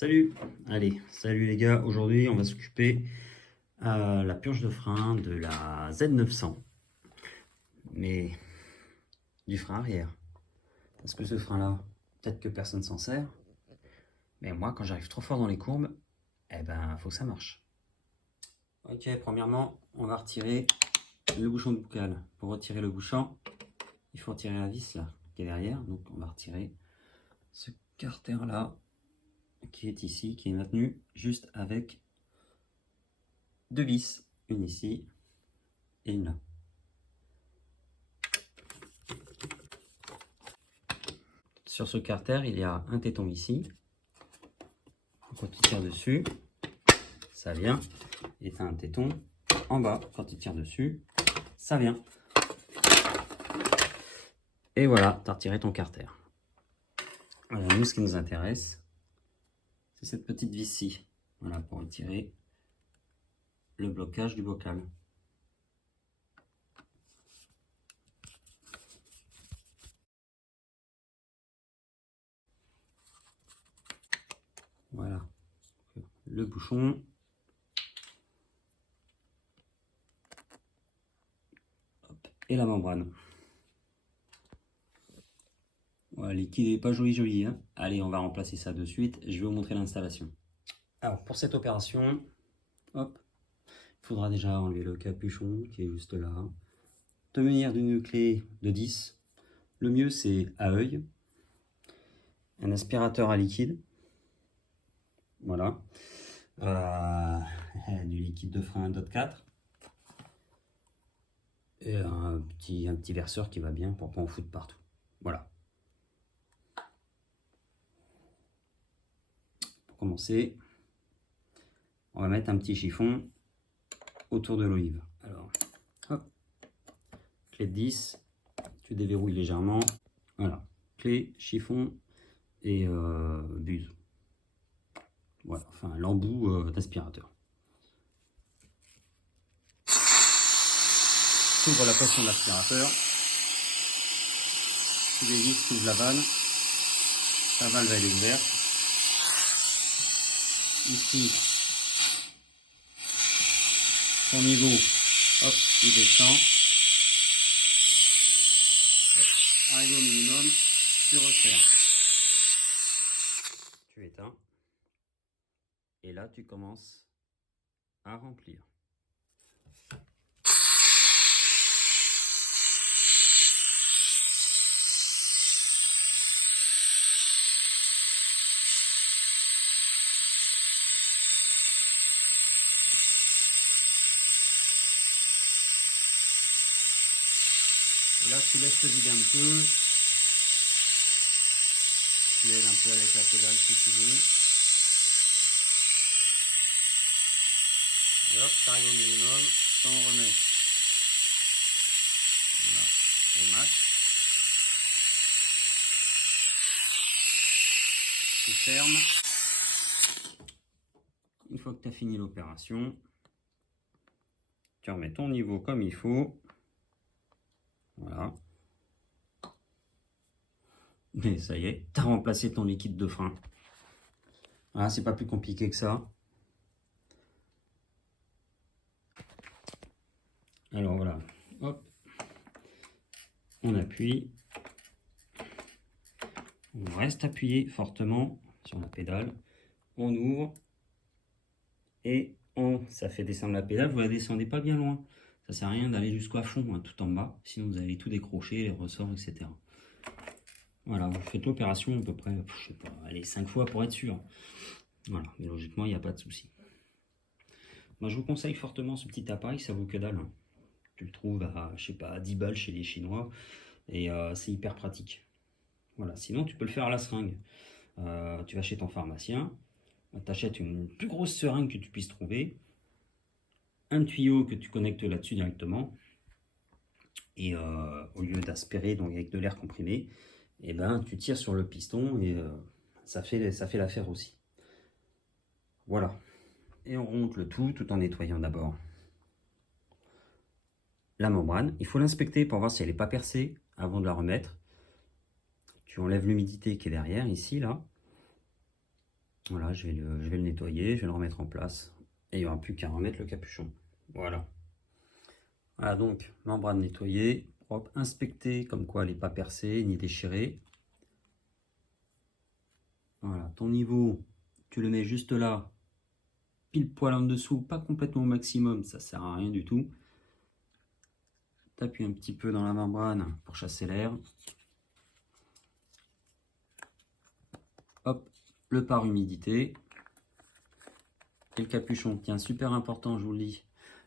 Salut! Allez, salut les gars, aujourd'hui on va s'occuper la purge de frein de la Z900, mais du frein arrière. Parce que ce frein là, peut-être que personne s'en sert, mais moi quand j'arrive trop fort dans les courbes, eh ben faut que ça marche. Ok, premièrement on va retirer le bouchon de bocal. Pour retirer le bouchon, il faut retirer la vis là, qui est derrière, donc on va retirer ce carter là, qui est ici, qui est maintenu juste avec deux vis, une ici et une là. Sur ce carter, il y a un téton ici. Quand tu tires dessus, ça vient. Et tu as un téton en bas. Quand tu tires dessus, ça vient. Et voilà, tu as retiré ton carter. Alors, nous, ce qui nous intéresse, c'est cette petite vis-ci. Voilà, pour retirer le blocage du bocal. Voilà. Le bouchon. Hop, et la membrane. Voilà, le liquide n'est pas joli, hein. Allez, on va remplacer ça de suite. Je vais vous montrer l'installation. Alors, pour cette opération, hop, il faudra déjà enlever le capuchon qui est juste là. Te munir d'une clé de 10. Le mieux, c'est à œil. Un aspirateur à liquide. Voilà. Du liquide de frein DOT 4. Et un petit verseur qui va bien pour pas en foutre partout. Voilà. Pour commencer, on va mettre un petit chiffon autour de l'olive. Alors, hop, clé de 10, tu déverrouilles légèrement. Voilà, clé, chiffon et buse. Voilà, enfin l'embout d'aspirateur. Tu ouvres la pression de l'aspirateur, tu dévisses, tu ouvres la vanne, la valve elle est ouverte. Ici, ton niveau, hop, il descend. Hop, arrivé au minimum, tu resserres. Tu éteins. Et là, tu commences à remplir. Et là, tu laisses te vider un peu. Tu aides un peu avec la pédale si tu veux. Et hop, tu arrives au minimum, t'en remets. Voilà, au max. Tu fermes. Une fois que tu as fini l'opération, tu remets ton niveau comme il faut. Voilà. Mais ça y est, tu as remplacé ton liquide de frein. Voilà, c'est pas plus compliqué que ça. Alors voilà, hop, on appuie. On reste appuyé fortement sur la pédale. On ouvre. Et ça fait descendre la pédale. Vous la descendez pas bien loin. Ça sert à rien d'aller jusqu'à fond, hein, tout en bas. Sinon vous allez tout décrocher, les ressorts, etc. Voilà, vous faites l'opération à peu près, je sais pas, allez, 5 fois pour être sûr. Voilà, mais logiquement, il n'y a pas de souci. Moi, je vous conseille fortement ce petit appareil, ça vaut que dalle. Hein. Tu le trouves à, je sais pas, à 10 balles chez les Chinois. Et c'est hyper pratique. Voilà, sinon tu peux le faire à la seringue. Tu vas chez ton pharmacien, tu achètes une plus grosse seringue que tu puisses trouver, un tuyau que tu connectes là-dessus directement, et au lieu d'aspirer donc avec de l'air comprimé, et ben tu tires sur le piston et ça fait l'affaire aussi. Voilà. Et on remonte le tout en nettoyant d'abord la membrane. Il faut l'inspecter pour voir si elle n'est pas percée avant de la remettre. Tu enlèves l'humidité qui est derrière, ici, là. Voilà, je vais le nettoyer, je vais le remettre en place. Et il n'y aura plus qu'à remettre le capuchon. Voilà. Voilà donc, membrane nettoyée, propre, inspectée, comme quoi elle n'est pas percée ni déchirée. Voilà, ton niveau, tu le mets juste là, pile poil en dessous, pas complètement au maximum, ça sert à rien du tout. Tu appuies un petit peu dans la membrane pour chasser l'air. Hop, le pare-humidité. Et le capuchon, tiens, super important, je vous le dis.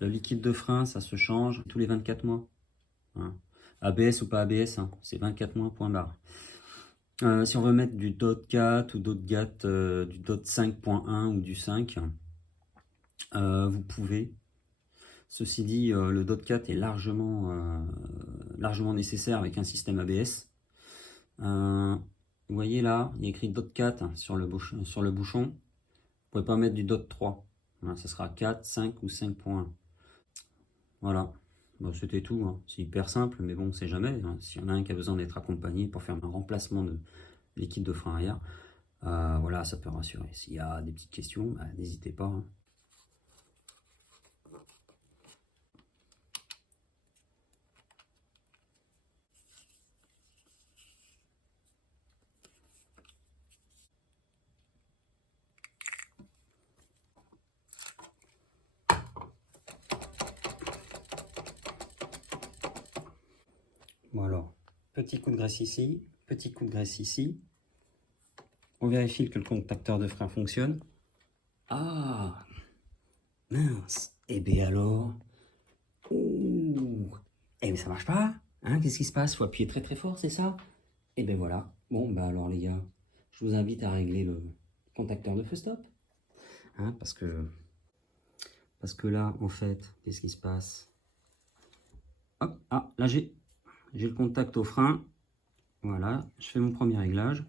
Le liquide de frein, ça se change tous les 24 mois. Hein. ABS ou pas ABS, hein, c'est 24 mois, point barre. Si on veut mettre du DOT 4 ou DOT 4, du DOT 5.1 ou du 5, vous pouvez. Ceci dit, le DOT 4 est largement nécessaire avec un système ABS. Vous voyez là, il y a écrit DOT 4 sur le bouchon. Vous ne pouvez pas mettre du DOT 3. Hein, ça sera 4, 5 ou 5.1. Voilà. Bon, c'était tout. Hein. C'est hyper simple, mais bon, on ne sait jamais. Hein. S'il y en a un qui a besoin d'être accompagné pour faire un remplacement de liquide de frein arrière, voilà, ça peut rassurer. S'il y a des petites questions, bah, n'hésitez pas. Hein. Bon alors, petit coup de graisse ici, petit coup de graisse ici. On vérifie que le contacteur de frein fonctionne. Ah, mince. Eh bien alors. Ouh. Eh mais ça marche pas. Hein, qu'est-ce qui se passe? Faut appuyer très très fort, c'est ça? Et ben voilà. Bon, bah alors les gars, je vous invite à régler le contacteur de feu stop. Hein, parce que là, en fait, qu'est-ce qui se passe? Hop, ah, là j'ai le contact au frein. Voilà, je fais mon premier réglage.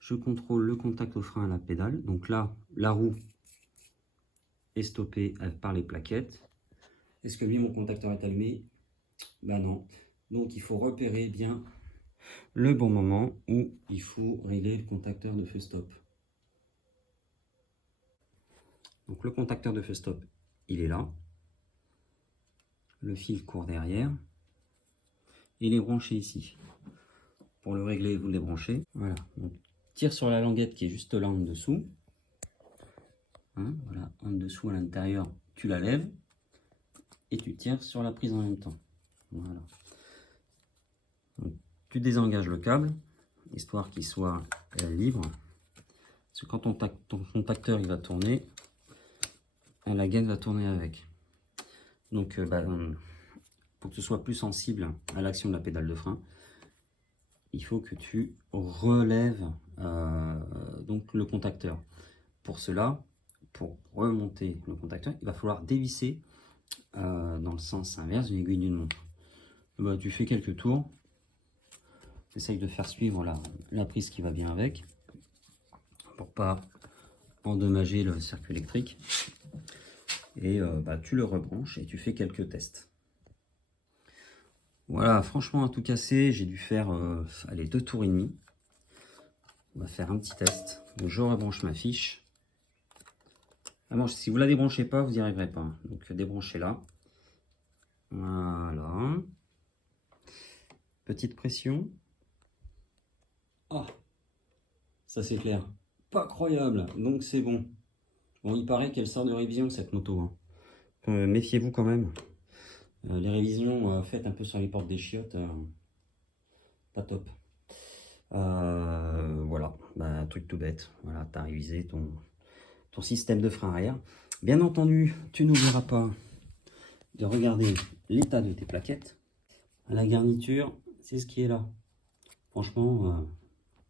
Je contrôle le contact au frein à la pédale. Donc là, la roue est stoppée par les plaquettes. Est-ce que lui, mon contacteur est allumé? Ben non. Donc il faut repérer bien le bon moment où il faut régler le contacteur de feu stop. Donc le contacteur de feu stop, il est là. Le fil court derrière. Il est branché ici. Pour le régler, vous le débranchez. Voilà. Donc, tire sur la languette qui est juste là en dessous. Hein, voilà, en dessous à l'intérieur, tu la lèves. Et tu tires sur la prise en même temps. Voilà. Donc, tu désengages le câble, histoire qu'il soit libre. Parce que quand ton contacteur il va tourner, la gaine va tourner avec. Donc, pour que ce soit plus sensible à l'action de la pédale de frein, il faut que tu relèves donc le contacteur. Pour cela, pour remonter le contacteur, il va falloir dévisser dans le sens inverse d'une aiguille d'une montre. Bah, tu fais quelques tours, tu essayes de faire suivre la prise qui va bien avec, pour pas endommager le circuit électrique. Et tu le rebranches et tu fais quelques tests. Voilà, franchement, à tout casser, j'ai dû faire 2 tours et demi. On va faire un petit test. Donc, je rebranche ma fiche. Alors, si vous la débranchez pas, vous n'y arriverez pas. Donc, débranchez-la. Voilà. Petite pression. Ah, ça c'est clair. Pas croyable. Donc, c'est bon. Bon, il paraît qu'elle sort de révision, cette moto. Hein. Méfiez-vous quand même. Les révisions faites un peu sur les portes des chiottes, pas top. Voilà, truc tout bête. Voilà, tu as révisé ton système de frein arrière. Bien entendu, tu n'oublieras pas de regarder l'état de tes plaquettes. La garniture, c'est ce qui est là. Franchement,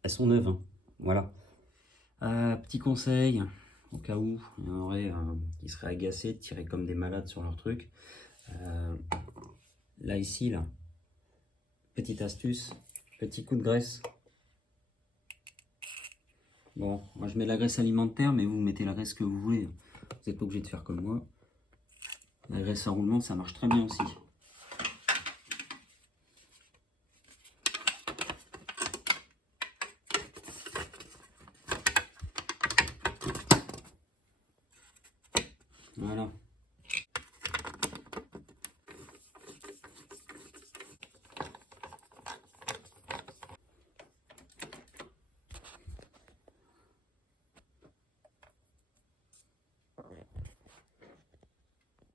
elles sont neuves. Hein. Voilà. Petit conseil, au cas où il y en aurait qui seraient agacés de tirer comme des malades sur leur truc. Là, ici, là, petite astuce, petit coup de graisse. Bon, moi je mets la graisse alimentaire, mais vous mettez la graisse que vous voulez. Vous n'êtes pas obligé de faire comme moi. La graisse en roulement, ça marche très bien aussi. Voilà.